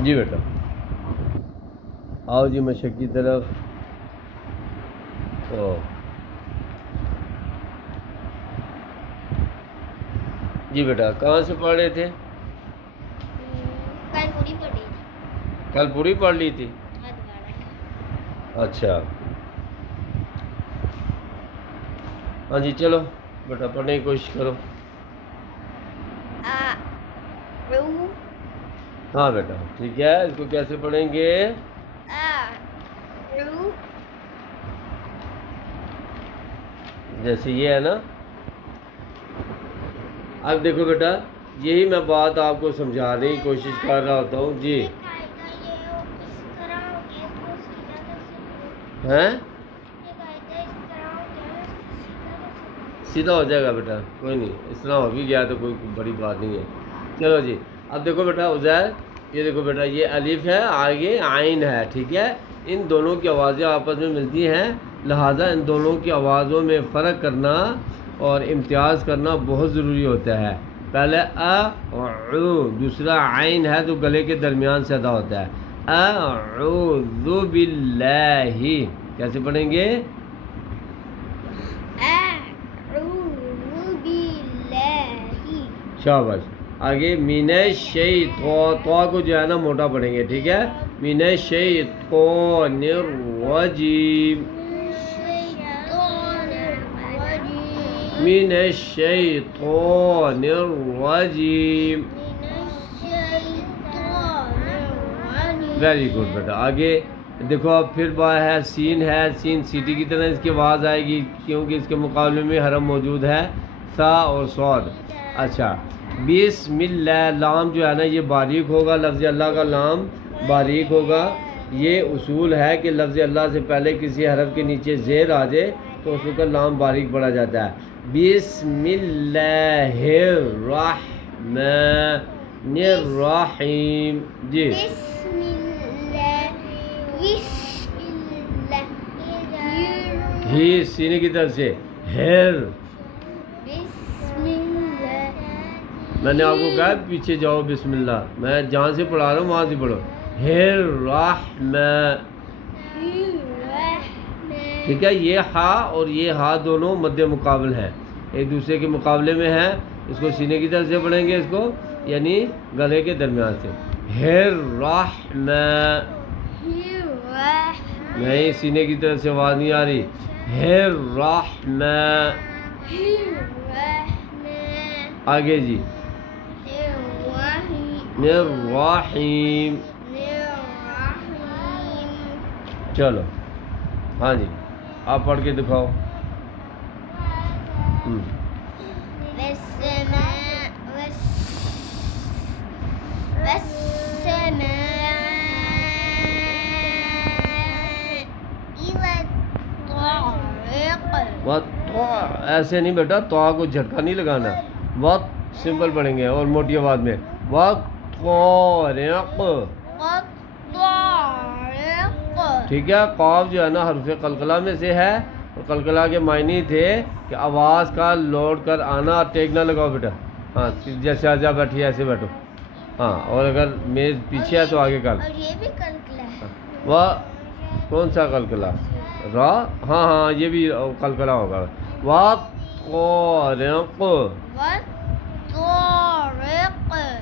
جی بیٹا آؤ جی مشق کی طرف. جی بیٹا کہاں سے پڑھ رہے تھے؟ کل پوری پڑھی. کل پوری پڑھ لی تھی. اچھا ہاں جی چلو بیٹا پڑھنے کی کوشش کرو. ہاں بیٹا ٹھیک ہے. اس کو کیسے پڑھیں گے؟ جیسے یہ ہے نا. اب دیکھو بیٹا یہی میں بات آپ کو سمجھانے کی کوشش کر رہا ہوتا ہوں. جی ہیں سیدھا ہو جائے گا بیٹا کوئی نہیں. اس طرح ہو بھی گیا تو کوئی بڑی بات نہیں ہے. چلو جی اب دیکھو بیٹا عزیر یہ دیکھو بیٹا یہ الف ہے آگے عین ہے. ٹھیک ہے ان دونوں کی آوازیں آپس میں ملتی ہیں لہٰذا ان دونوں کی آوازوں میں فرق کرنا اور امتیاز کرنا بہت ضروری ہوتا ہے. پہلے او دوسرا عین ہے تو گلے کے درمیان سے ادا ہوتا ہے. اعوذ باللہ کیسے پڑھیں گے؟ شاباش. آگے من الشیطان کو جو ہے نا موٹا پڑھیں گے. ٹھیک ہے من الشیطان الرجیم من الشیطان الرجیم. ویری گڈ بیٹا. آگے دیکھو اب پھر با ہے سین ہے. سین سیٹی کی طرح اس کی آواز آئے گی کیونکہ اس کے مقابلے میں حرف موجود ہے سا اور صاد. اچھا بسم اللہ لام جو ہے نا یہ باریک ہوگا. لفظ اللہ کا لام باریک ہوگا. یہ اصول ہے کہ لفظ اللہ سے پہلے کسی حرف کے نیچے زیر آ جائے تو اس کا لام باریک پڑا جاتا ہے. بسم اللہ الرحمن الرحیم. جی ہی سینے کی طرف سے ہیر. میں نے آپ کو کہا پیچھے جاؤ بسم اللہ. میں جہاں سے پڑھا رہا ہوں وہاں سے پڑھو. الرحمن. ٹھیک ہے یہ ہا اور یہ ہا دونوں مد مقابل ہیں ایک دوسرے کے مقابلے میں ہیں. اس کو سینے کی طرف سے پڑھیں گے اس کو یعنی گلے کے درمیان سے. الرحمن. نہیں سینے کی طرف سے آواز نہیں آ رہی. الرحمن. آگے جی الرحیم. چلو ہاں جی آپ پڑھ کے دکھاؤ. ایسے نہیں بیٹا تو کو جھٹکا نہیں لگانا. وقت سمپل پڑھیں گے اور موٹی آواز میں. وقت ٹھیک ہے. قاف جو ہے نا حرف قلقلہ میں سے ہے اور قلقلہ کے معنی تھے کہ آواز کا لوٹ کر آنا. ٹیک نہ لگاؤ بیٹا. ہاں جیسے آجا بیٹھی ایسے بیٹھو. ہاں اور اگر میز پیچھے ہے تو آگے کر. وہ کون سا قلقلہ را؟ ہاں ہاں یہ بھی قلقلہ ہوگا. وَالطَّارِقِ.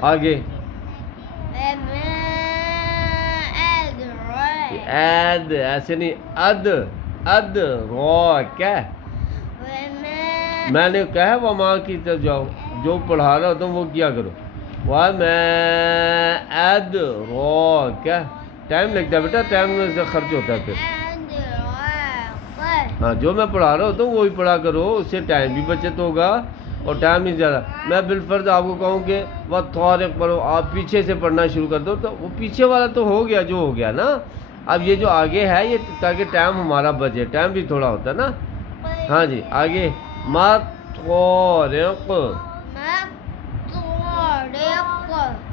آگے اد ایسے نہیں اد رو کیا میں نے کہا وہ ماں کی طرف جاؤ. جو پڑھا رہا ہوتا ہوں وہ کیا کرو. وَمَا أَدْرَاكَ. ٹائم لگتا ہے بیٹا ٹائم میں سے خرچ ہوتا ہے پھر. ہاں جو میں پڑھا رہا ہوتا ہوں وہی پڑھا کرو اس سے ٹائم بھی بچت ہوگا اور ٹائم نہیں زیادہ. میں بالفرض آپ کو کہوں کہ وہ طارق پڑھو آپ پیچھے سے پڑھنا شروع کر دو تو وہ پیچھے والا تو ہو گیا جو ہو گیا نا. اب یہ جو آگے ہے یہ تاکہ ٹائم ہمارا بچے. ٹائم بھی تھوڑا ہوتا ہے نا. ہاں جی آگے مَطَارِقِ.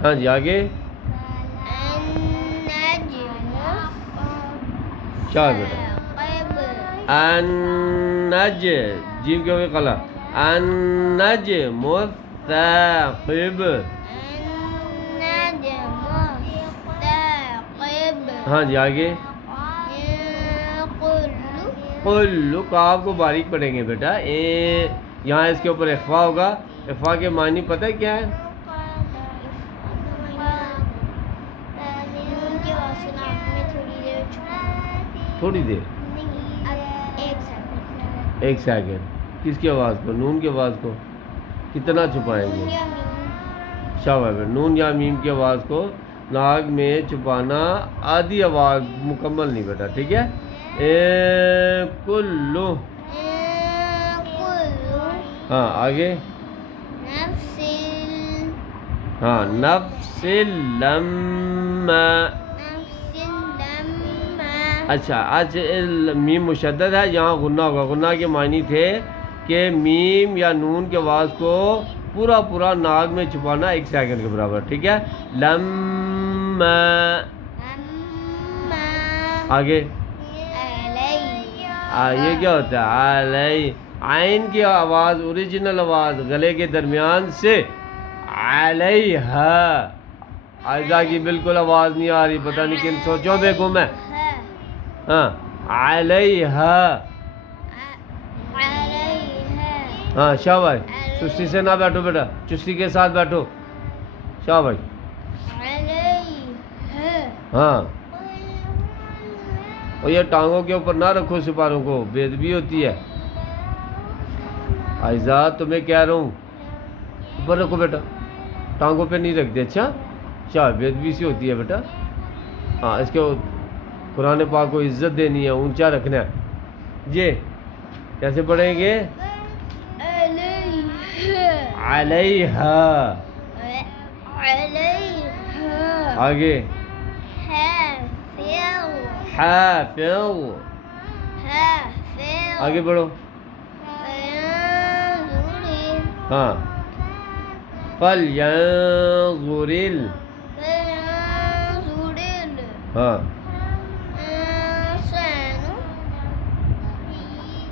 ہاں جی آگے چار بیٹا. جیم کے ہوئے قلع. النجم الثاقب. ہاں جی آگے قلو کاف کو باریک پڑھیں گے بیٹا. یہاں اس کے اوپر اخفا ہوگا. اخفا کے معنی پتہ ہے کیا ہے؟ تھوڑی دیر, ایک سیکنڈ. کس کی آواز کو؟ نون کی آواز کو کتنا چھپائیں گے؟ شاباش. نون یا میم کی آواز کو ناک میں چھپانا آدھی آواز, مکمل نہیں بیٹا, ٹھیک ہے. کلو. ہاں آگے. ہاں نفس لما. اچھا آج میم مشدد ہے, یہاں غنہ ہوگا. غنہ کے معنی تھے کہ میم یا نون کے آواز کو پورا ناک میں چھپانا 1 سیکنڈ کے برابر, ٹھیک ہے. لما. آگے یہ کیا ہوتا ہے؟ علی. عین کی آواز, اوریجنل آواز گلے کے درمیان سے علیہا. عائزہ کی بالکل آواز نہیں آ رہی, پتہ نہیں کن سوچوں پہ گم ہے. ہاں علیہا. ہاں شاباش. سستی سے نہ بیٹھو بیٹا, چستی کے ساتھ بیٹھو. شاباش. ہاں اور یہ ٹانگوں کے اوپر نہ رکھو سپاروں کو, بے ادبی ہوتی ہے. عائزہ تمہیں کہہ رہا ہوں اوپر رکھو بیٹا, ٹانگوں پہ نہیں رکھ دے. اچھا بے ادبی سی ہوتی ہے بیٹا. ہاں اس کے قرآن پاک کو عزت دینی ہے, اونچا رکھنا ہے. جی کیسے پڑھیں گے؟ علیہا. آگے حافظ. آگے بڑھو. ہاں فلینظر. ہاں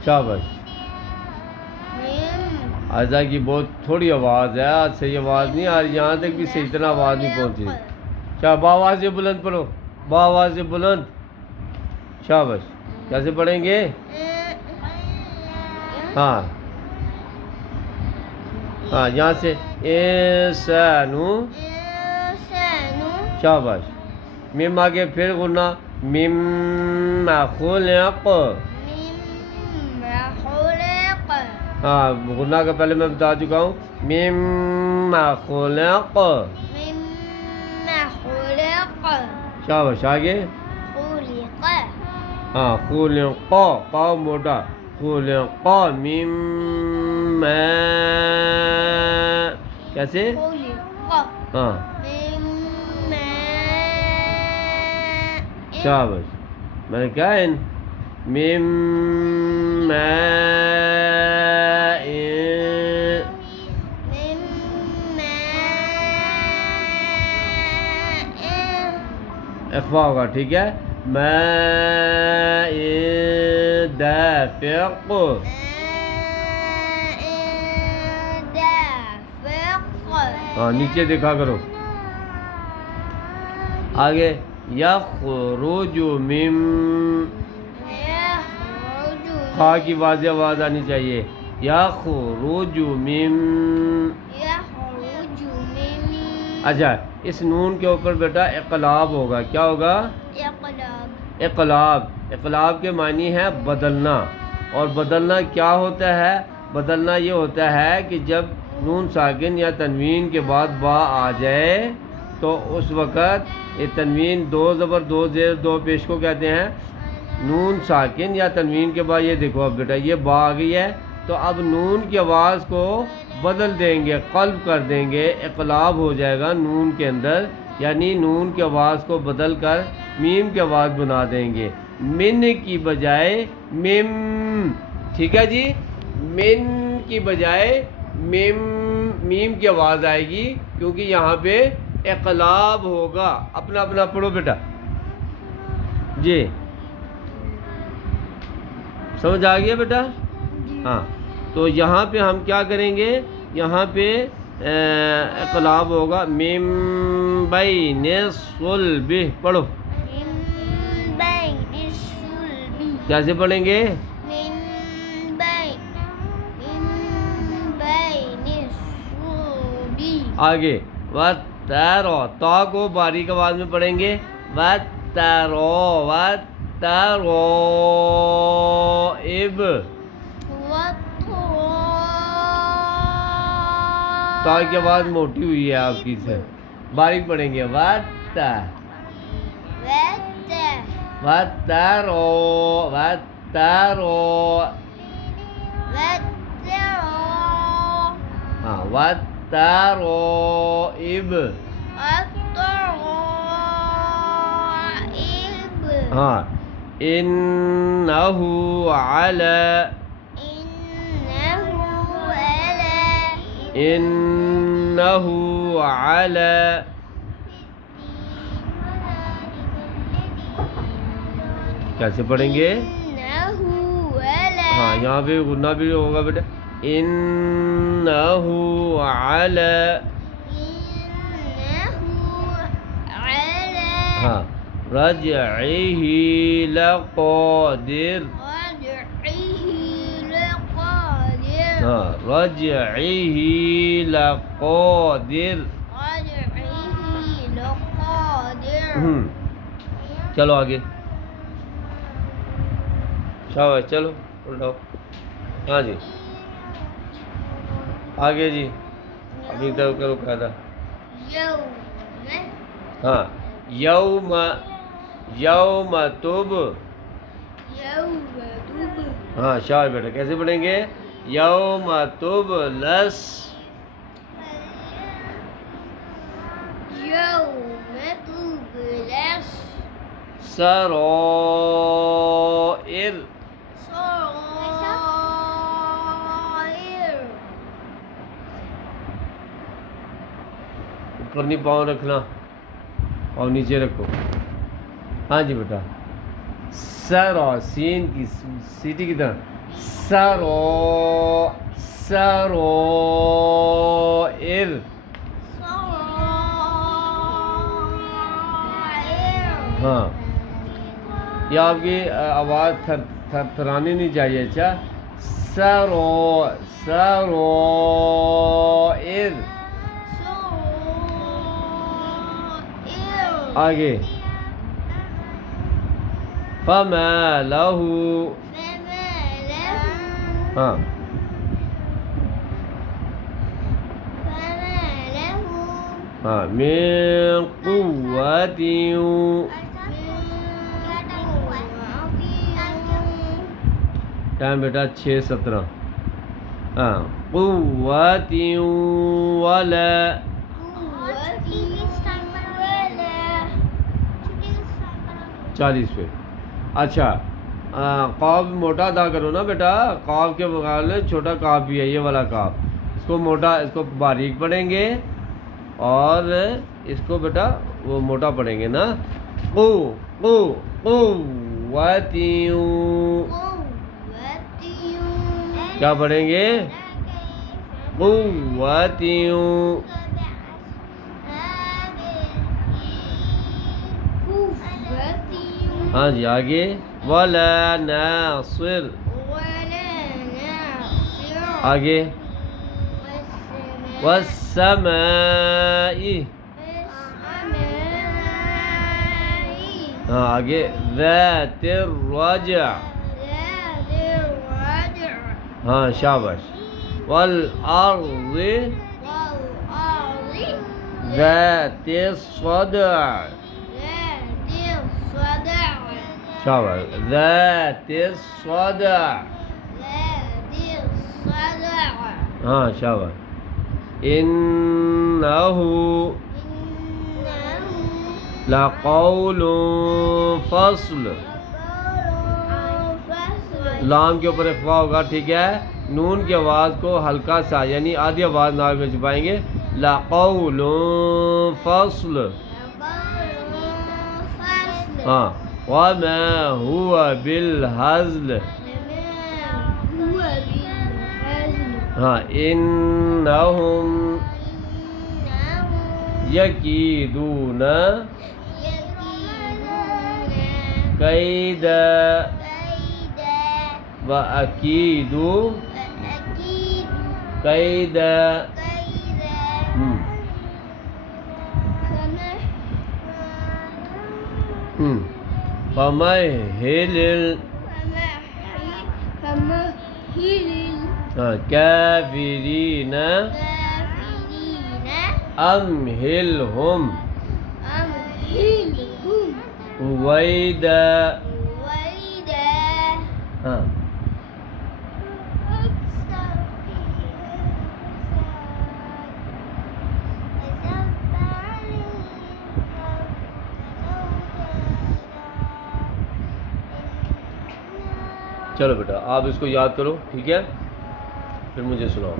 شاباش. عائزہ کی بہت تھوڑی آواز ہے, آج صحیح آواز نہیں آ رہی, یہاں تک بھی صحیح طرح آواز نہیں پہنچی. باواز سے بلند پڑھو, باواز سے بلند. شاباش. کیسے پڑھیں گے؟ ہاں یہاں سے انسانو. شاباش. میم آگے پھر غنہ. مم خلق. ہاں غنہ کا پہلے میں بتا چکا ہوں. مم خلق. شاباش. آگے ہاں خلق. قاف موٹا. خلق مم کیسے؟ ہاں شاباش. میں نے کہا مم اخفا ہوگا, ٹھیک ہے. ماء دافق. ہاں نیچے دیکھا کرو. آگے یخرج من. خا کی واضح آواز آنی چاہیے. یخرج من. اچھا اس نون کے اوپر بیٹا اقلاب ہوگا. کیا ہوگا؟ اقلاب. اقلاب کے معنی ہے بدلنا. اور بدلنا کیا ہوتا ہے؟ بدلنا یہ ہوتا ہے کہ جب نون ساکن یا تنوین کے بعد با آ جائے تو اس وقت یہ تنوین 2 زبر 2 زیر 2 پیش کو کہتے ہیں. نون ساکن یا تنوین کے بعد یہ دیکھو اب بیٹا یہ با آ گئی ہے, تو اب نون کی آواز کو بدل دیں گے, قلب کر دیں گے, اقلاب ہو جائے گا نون کے اندر. یعنی نون کی آواز کو بدل کر میم کی آواز بنا دیں گے. من کی بجائے مم. ٹھیک ہے جی, من کی بجائے میم کی آواز آئے گی کیونکہ یہاں پہ اقلاب ہوگا. اپنا اپنا پڑھو بیٹا. جی سمجھ آ گیا بیٹا؟ ہاں تو یہاں پہ ہم کیا کریں گے؟ یہاں پہ اقلاب ہوگا. مم بین صلب. پڑھو. کیسے پڑھیں گے؟ من بین الصلب. آگے وَالتَّرَى، تا کو باریک آواز میں پڑھیں گے. وَالتَّرَائِب، تا کی آواز موٹی ہوئی ہے آپ کی سے، باریک پڑھیں گے. وَالتَّرَائِب. ہاں إِنَّهُ عَلَى کیسے پڑھیں گے؟ ہاں یہاں پہ غنہ بھی ہوگا بیٹا. إِنَّهُ عَلَى، ہاں رَجْعِهِ لَقَادِرٌ، ہاں رَجْعِهِ لَقَادِرٌ. چلو آگے، شاباش، چلو الٹاؤ. ہاں جی آگے جی، ابھی تک کرو قاعدہ. ہاں یوم تب، ہاں شاباش بیٹا. کیسے پڑھیں گے؟ یوم تبلس، سرائر، اوپر نہیں پاؤں رکھنا اور نیچے رکھو. ہاں جی بیٹا. سرا، سین کی سیٹی کی طرح. سرائر. ہاں یہ آپ کی آواز تھرانی نہیں چاہیے. اچھا سرائر. آگے فما لہ، ہاں ہاں من قوت، ٹائم بیٹا 6:17. ہاں قوت ولا، 40 پہ. اچھا قاف موٹا ادا کرو نا بیٹا، قاف کے مقابلے چھوٹا قاف بھی ہے، یہ والا قاف. اس کو موٹا، اس کو باریک پڑھیں گے اور اس کو بیٹا وہ موٹا پڑھیں گے نا. قوت، کیا پڑھیں گے؟ قوت. ہاں جی آگے ولا ناصر. آگے والسماء. ہاں آگے ذات الرجع. ہاں شاباش. والارض ذات الصدع. شاباش. ذات الصدع. ہاں شاباش. انہ لقول فصل. لام کے اوپر اخفا ہوگا، ٹھیک ہے. نون کی آواز کو ہلکا سا یعنی آدھی آواز ناک میں چھپائیں گے. لقول فصل. ہاں وما هو بالهزل. ہاں انہم یکیدون کیدا. وَأَكِيدُ وأكيد كَيْدًا كيدا ہم، ہم، فَمَهِّلِ فمهل الْكَافِرِينَ الكافرين أَمْهِلْهُمْ أمهلهم رويدا. رويدا ہاں چلو بیٹا آپ اس کو یاد کرو، ٹھیک ہے، پھر مجھے سناؤ.